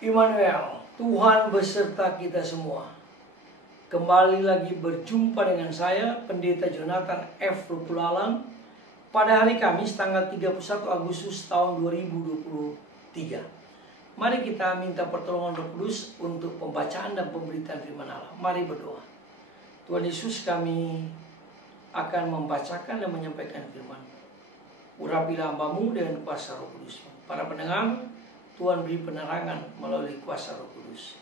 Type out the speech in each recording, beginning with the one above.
Immanuel, Tuhan beserta kita semua. Kembali lagi berjumpa dengan saya, Pendeta Jonathan F. Lupulalam, pada hari Kamis tanggal 31 Agustus tahun 2023. Mari kita minta pertolongan Roh Kudus untuk pembacaan dan pemberitaan firman Allah. Mari berdoa. Tuhan Yesus, kami akan membacakan dan menyampaikan firman. Urapilah hamba-Mu dengan kuasa Roh Kudus. Para pendengar, Tuhan beri penerangan melalui kuasa Roh Kudus.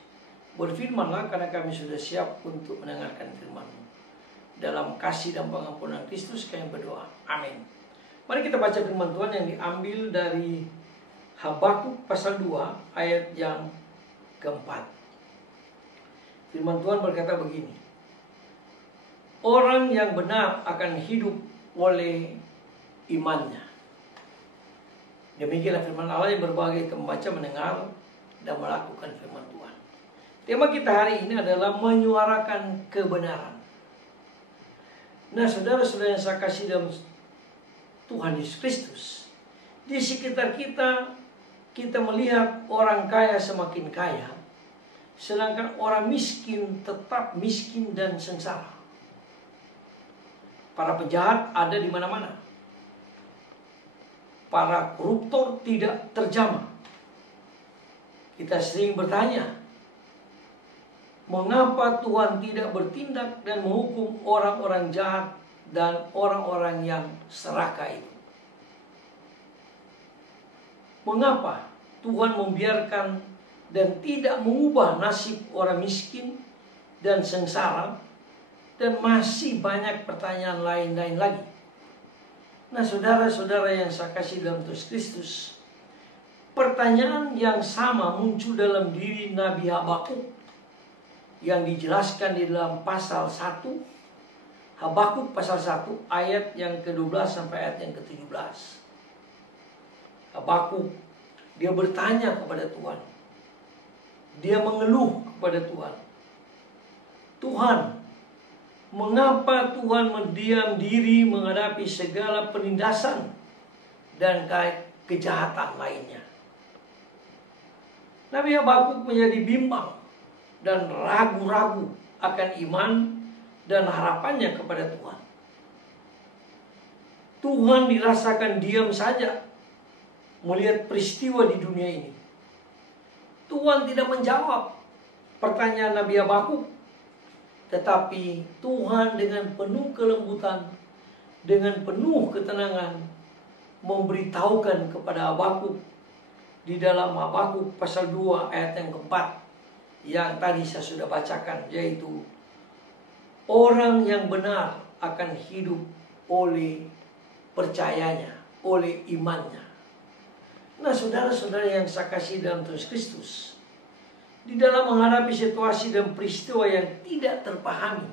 Berfirmanlah karena kami sudah siap untuk mendengarkan firman-Mu. Dalam kasih dan pengampunan Kristus kami berdoa. Amin. Mari kita baca firman Tuhan yang diambil dari Habakuk pasal 2 ayat yang keempat. Firman Tuhan berkata begini. Orang yang benar akan hidup oleh imannya. Demikianlah firman Allah yang berbagai membaca, mendengar, dan melakukan firman Tuhan. Tema kita hari ini adalah menyuarakan kebenaran. Nah, saudara-saudara yang saya kasih dalam Tuhan Yesus Kristus, di sekitar kita melihat orang kaya semakin kaya, sedangkan orang miskin tetap miskin dan sengsara. Para penjahat ada di mana-mana. Para koruptor tidak terjamah. Kita sering bertanya, mengapa Tuhan tidak bertindak dan menghukum orang-orang jahat dan orang-orang yang serakah itu? Mengapa Tuhan membiarkan dan tidak mengubah nasib orang miskin dan sengsara, dan masih banyak pertanyaan lain-lain lagi. Nah, saudara-saudara yang saya kasih dalam Tuhan Kristus, pertanyaan yang sama muncul dalam diri Nabi Habakuk yang dijelaskan di dalam pasal 1, Habakuk pasal 1 ayat yang ke-12 sampai ayat yang ke-17. Habakuk, dia bertanya kepada Tuhan. Dia mengeluh kepada Tuhan. Tuhan, mengapa Tuhan mendiam diri menghadapi segala penindasan dan kejahatan lainnya? Nabi Habakuk menjadi bimbang dan ragu-ragu akan iman dan harapannya kepada Tuhan. Tuhan dirasakan diam saja melihat peristiwa di dunia ini. Tuhan tidak menjawab pertanyaan Nabi Habakuk. Tetapi Tuhan dengan penuh kelembutan, dengan penuh ketenangan, memberitahukan kepada Habakuk di dalam Habakuk pasal 2 ayat yang keempat, yang tadi saya sudah bacakan, yaitu orang yang benar akan hidup oleh percayanya, oleh imannya. Nah, saudara-saudara yang saya kasih dalam Tuhan Kristus, di dalam menghadapi situasi dan peristiwa yang tidak terpahami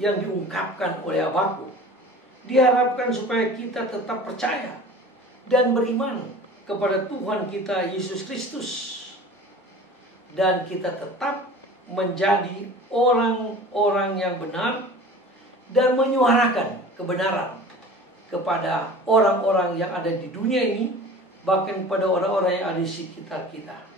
yang diungkapkan oleh Habakuk, diharapkan supaya kita tetap percaya dan beriman kepada Tuhan kita Yesus Kristus, dan kita tetap menjadi orang-orang yang benar dan menyuarakan kebenaran kepada orang-orang yang ada di dunia ini, bahkan kepada orang-orang yang ada di sekitar kita.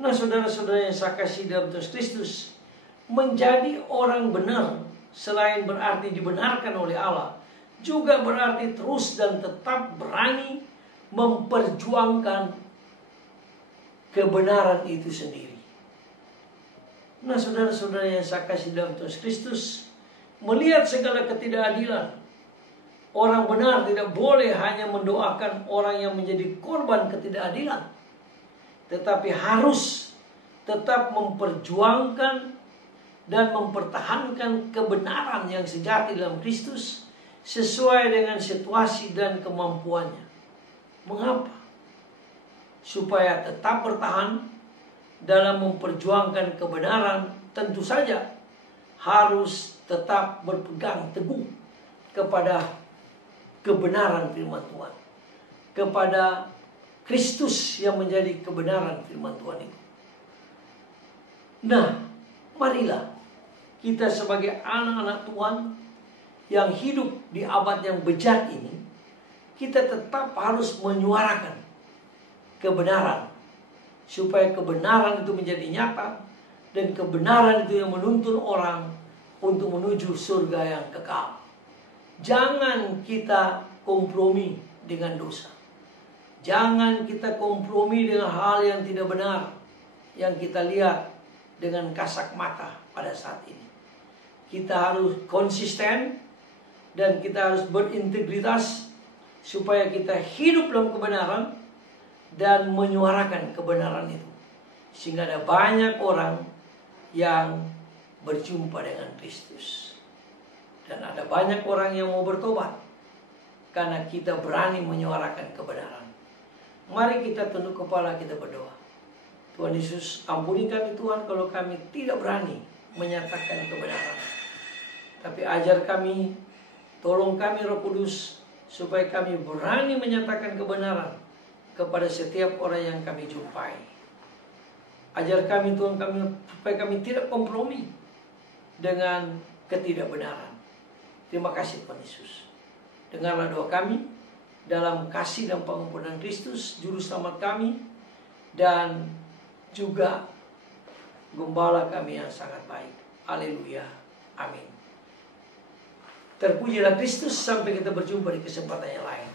Nah, saudara-saudara yang saya kasih dalam Tuhan Kristus, menjadi orang benar selain berarti dibenarkan oleh Allah, juga berarti terus dan tetap berani memperjuangkan kebenaran itu sendiri. Nah, saudara-saudara yang saya kasih dalam Tuhan Kristus, melihat segala ketidakadilan, orang benar tidak boleh hanya mendoakan orang yang menjadi korban ketidakadilan, tetapi harus tetap memperjuangkan dan mempertahankan kebenaran yang sejati dalam Kristus sesuai dengan situasi dan kemampuannya. Mengapa? Supaya tetap bertahan dalam memperjuangkan kebenaran, tentu saja harus tetap berpegang teguh kepada kebenaran firman Tuhan, kepada Kristus yang menjadi kebenaran firman Tuhan itu. Nah, marilah kita sebagai anak-anak Tuhan yang hidup di abad yang bejat ini, kita tetap harus menyuarakan kebenaran supaya kebenaran itu menjadi nyata, dan kebenaran itu yang menuntun orang untuk menuju surga yang kekal. Jangan kita kompromi dengan dosa. Jangan kita kompromi dengan hal yang tidak benar yang kita lihat dengan kasat mata pada saat ini. Kita harus konsisten dan kita harus berintegritas supaya kita hidup dalam kebenaran dan menyuarakan kebenaran itu, sehingga ada banyak orang yang berjumpa dengan Kristus. Dan ada banyak orang yang mau bertobat karena kita berani menyuarakan kebenaran. Mari kita tunduk kepala, kita berdoa. Tuhan Yesus, ampuni kami Tuhan kalau kami tidak berani menyatakan kebenaran. Tapi ajar kami, tolong kami Roh Kudus, supaya kami berani menyatakan kebenaran kepada setiap orang yang kami jumpai. Ajar kami Tuhan, supaya kami tidak kompromi dengan ketidakbenaran. Terima kasih Tuhan Yesus. Dengarlah doa kami dalam kasih dan pengampunan Kristus, Juru Selamat kami, dan juga Gembala kami yang sangat baik. Haleluya. Amin. Terpujilah Kristus. Sampai kita berjumpa di kesempatan yang lain.